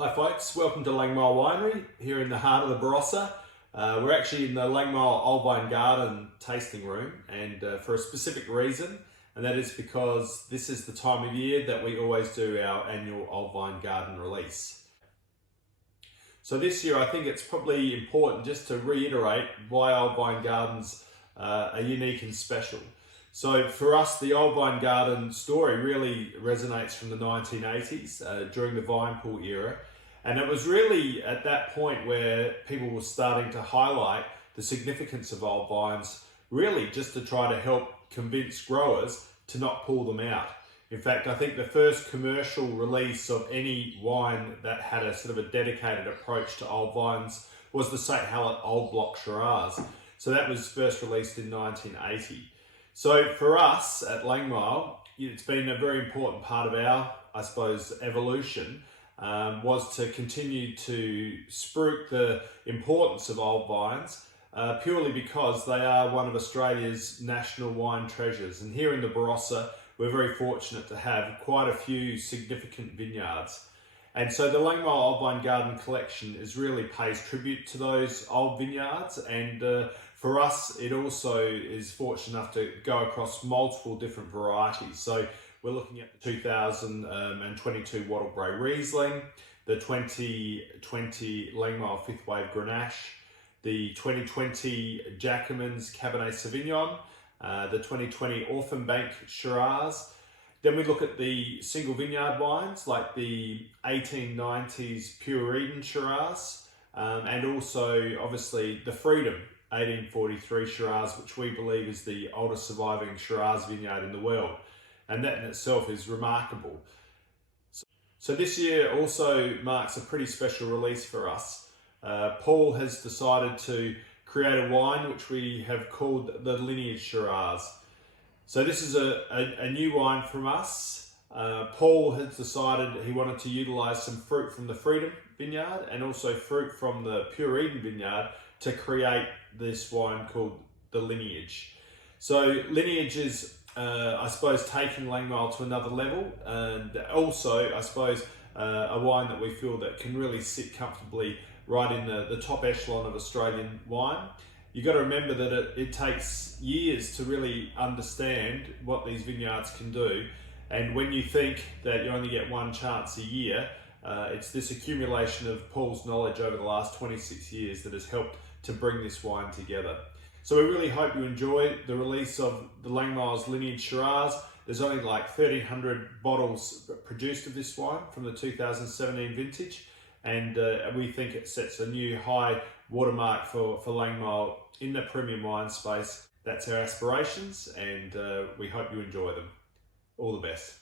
Hi folks, welcome to Langmeil Winery here in the heart of the Barossa. We're actually in the Langmeil Old Vine Garden tasting room and for a specific reason, and that is because this is the time of year that we always do our annual Old Vine Garden release. So this year I think it's probably important just to reiterate why Old Vine Gardens are unique and special. So for us, the Old Vine Garden story really resonates from the 1980s during the vine pool era. And it was really at that point where people were starting to highlight the significance of old vines, really just to try to help convince growers to not pull them out. In fact, I think the first commercial release of any wine that had a sort of a dedicated approach to old vines was the St. Hallett Old Block Shiraz. So that was first released in 1980. So for us at Langmeil, it's been a very important part of our, I suppose, evolution, was to continue to spruik the importance of old vines purely because they are one of Australia's national wine treasures. And here in the Barossa, we're very fortunate to have quite a few significant vineyards. And so the Langmeil Old Vine Garden collection really pays tribute to those old vineyards, and for us it also is fortunate enough to go across multiple different varieties. So we're looking at the 2022 Wattle Brae Riesling, the 2020 Langmeil Fifth Wave Grenache, the 2020 Jackaman's Cabernet Sauvignon, the 2020 Orphan Bank Shiraz. Then we look at the single vineyard wines like the 1890s Pure Eden Shiraz, and also obviously the Freedom 1843 Shiraz, which we believe is the oldest surviving Shiraz vineyard in the world. And that in itself is remarkable. So this year also marks a pretty special release for us. Paul has decided to create a wine which we have called the Lineage Shiraz. So this is a new wine from us. Paul has decided he wanted to utilise some fruit from the Freedom vineyard and also fruit from the Pure Eden vineyard to create this wine called the Lineage. So Lineage is, I suppose, taking Langmeil to another level, and also, I suppose, a wine that we feel that can really sit comfortably right in the top echelon of Australian wine. You've got to remember that it takes years to really understand what these vineyards can do, and when you think that you only get one chance a year, it's this accumulation of Paul's knowledge over the last 26 years that has helped to bring this wine together. So we really hope you enjoy the release of the Langmeil's Lineage Shiraz. There's only like 1,300 bottles produced of this wine from the 2017 vintage, and we think it sets a new high watermark for Langmeil in the premium wine space. That's our aspirations, and we hope you enjoy them. All the best.